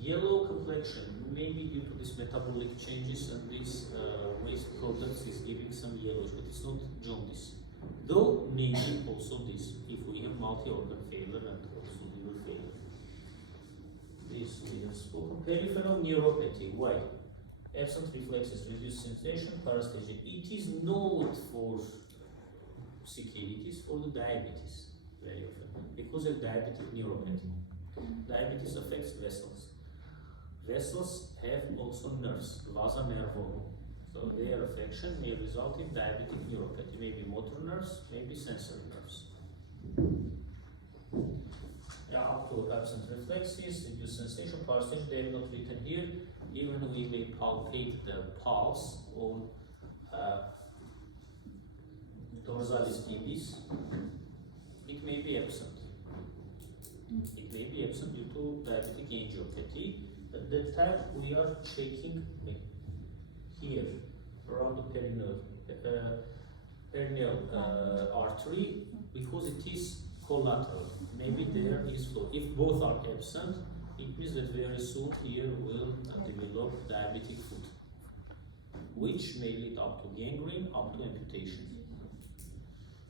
Yellow complexion may be due to these metabolic changes, and this waste products is giving some yellowish, but it's not jaundice. Though maybe also this, if we have multi-organ failure and also liver failure. This we have spoken. Peripheral neuropathy. Why? Absent reflexes, reduced sensation, paresthesia. It is not for CKD, it is for the diabetes very often because of diabetic neuropathy. Diabetes affects vessels. Vessels have also nerves, vasa nervorum. So their affection may result in diabetic neuropathy, maybe motor nerves, maybe sensory nerves. Yeah, up to absent reflexes, reduced sensation, paresthesia, they are not written here. Even we may palpate the pulse on dorsalis pubis, it may be absent. It may be absent due to diabetic angiopathy. At that time, we are checking here around the perineal artery because it is collateral. Maybe there is flow. If both are absent, it means that very soon here will develop diabetic foot, which may lead up to gangrene, up to amputation.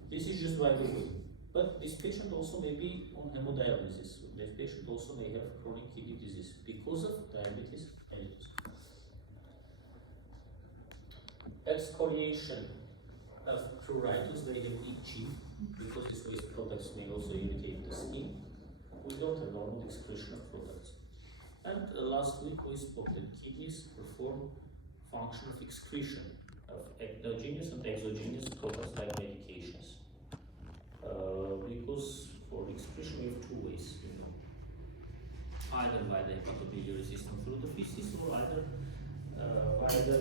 This is just by the way. But this patient also may be on hemodialysis. This patient also may have chronic kidney disease because of diabetes mellitus. Excoriation of pruritus, they have itchy because these waste products may also irritate the skin. We don't have normal excretion of products. And last week we spoke that kidneys perform function of excretion of endogenous and exogenous products like medications. Because for excretion we have two ways, either by the hepatobiliary system through the feces or either by the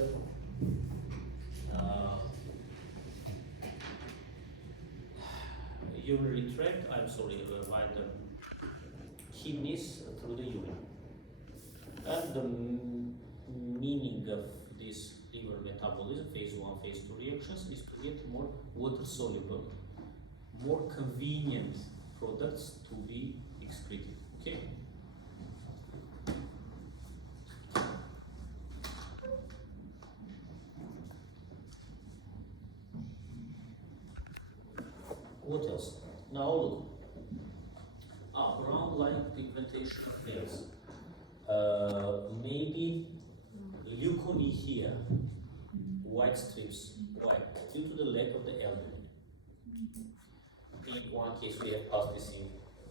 urinary tract, by the kidneys through the urine. And the meaning of this liver metabolism, phase 1, phase 2 reactions, is to get more water soluble, more convenient products to be excreted. Okay? What else? Now look. Brown line pigmentation of hairs. Maybe leukonia here, white strips. Why? Due to the lack of the albumin. In one case we have plasticine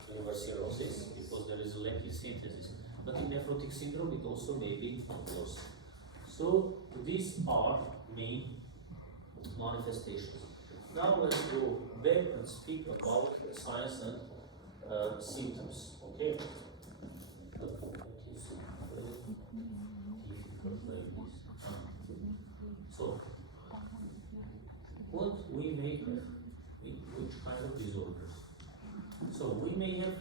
liver cirrhosis because there is a lack in synthesis. But in nephrotic syndrome it also may be lost. So these are main manifestations. Now let's go back and speak about signs and symptoms. Okay? So, what we may have, which kind of disorders? So we may have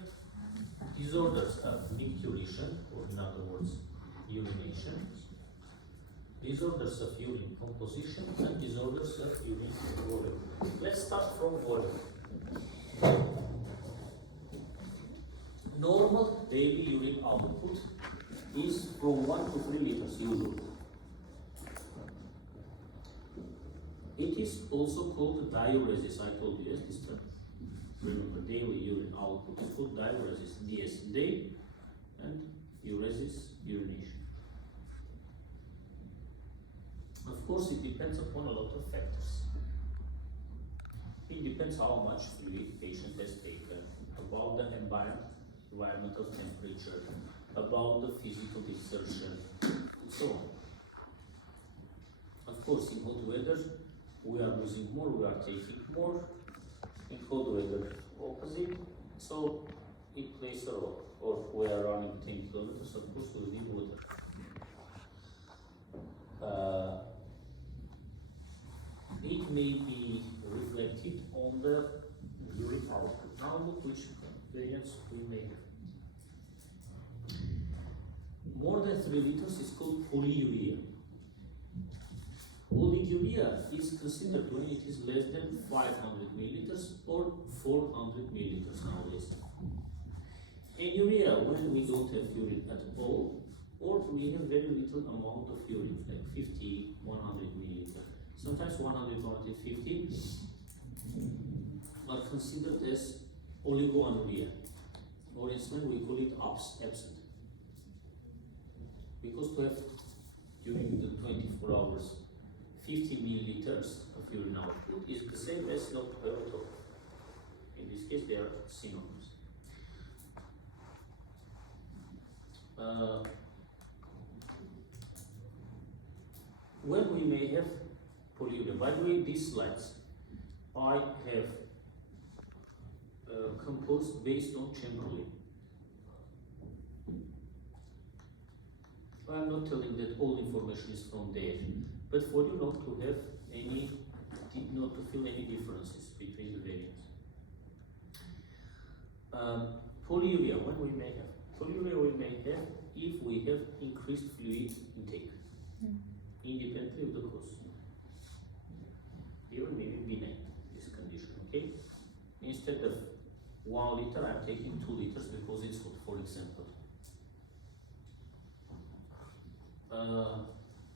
disorders of micturition, or in other words, urination, disorders of urine composition, and disorders of urine volume. Let's start from volume. Normal daily urine output is from 1 to 3 liters usually. It is also called diuresis. I told you, yes, this term. Remember, daily urine output is called diuresis. DS, day, and uresis, urination. Of course, it depends upon a lot of factors. It depends how much fluid patient has taken, about the environmental temperature, about the physical exertion, and so on. Of course, in hot weather, we are losing more, we are taking more. In cold weather, opposite. So it plays a role. or we are running 10 kilometers, of course we need water. It may be reflected on the urine output. Now look which variants we may have. More than 3 liters is called polyuria. Oliguria is considered when it is less than 500 milliliters or 400 milliliters nowadays. Anuria when we don't have urine at all, or we have very little amount of urine, like 50, 100 milliliters. Sometimes 100, 150 are considered as oligoanuria, or in Spain we call it absent. Because to have during the 24 hours 50 milliliters of urine output is the same as not to have at all. In this case, they are synonyms. When we may have polyuria, by the way, these slides I have composed based on Chamberlain. I'm not telling that all information is from there, but for you not to have any, not to feel any differences between the variants. Polyuria, when we may have polyuria, we may have if we have increased fluid intake, independently of the cause. Here maybe benign this condition. Okay, instead of 1 liter, I'm taking 2 liters because it's hot, for example.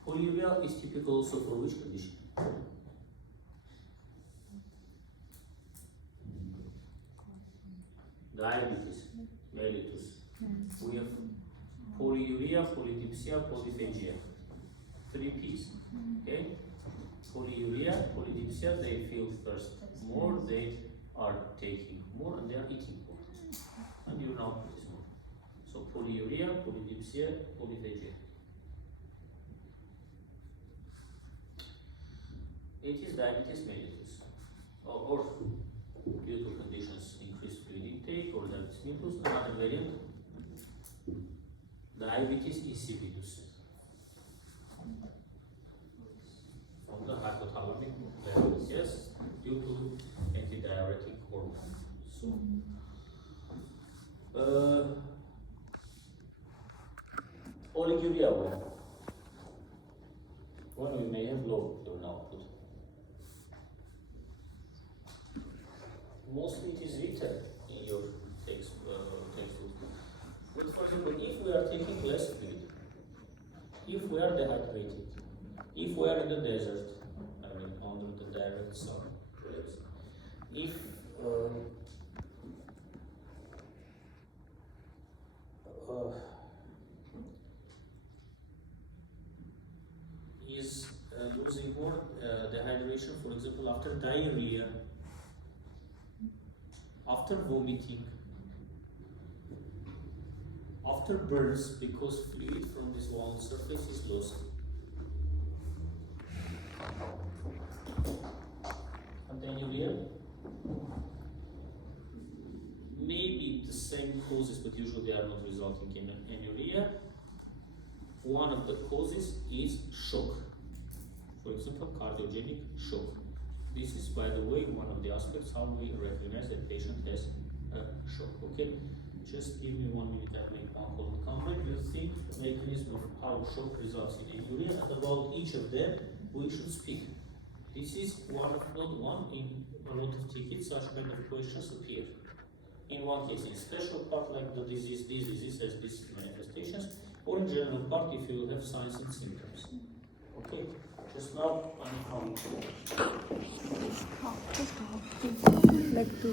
Polyuria is typical also for which condition? Diabetes, mellitus. We have polyuria, polydipsia, polyphagia. 3 P's. Okay? Polyuria, polydipsia, they feel first more, they are taking more, and they are eating more. And you now put this more. So polyuria, polydipsia, polyphagia. It is diabetes mellitus, or due to conditions increased fluid intake, or diabetes mellitus. Another variant, diabetes insipidus, from the hypothalamic diabetes, yes, due to antidiuretic hormone. So, oliguria when we may have low urine output. Mostly it is written in your textbook. But for example, if we are taking less fluid, if we are dehydrated, if we are in the desert, I mean under the direct sun, if is losing more dehydration, for example, after diarrhea, after vomiting, after burns, because fluid from this wall surface is lost. And then urea, maybe the same causes, but usually they are not resulting in anuria. One of the causes is shock. For example, cardiogenic shock. This is, by the way, one of the aspects how we recognize that patient has a shock. Okay, just give me 1 minute. I'll make one call. Come back. You think the mechanism of how shock results in anuria, and about each of them we should speak. This is one of not one in a lot of tickets. Such kind of questions appear. In one case, in special part like the disease, this disease has these manifestations, or in general part if you have signs and symptoms. Okay. Just now, I'm just like to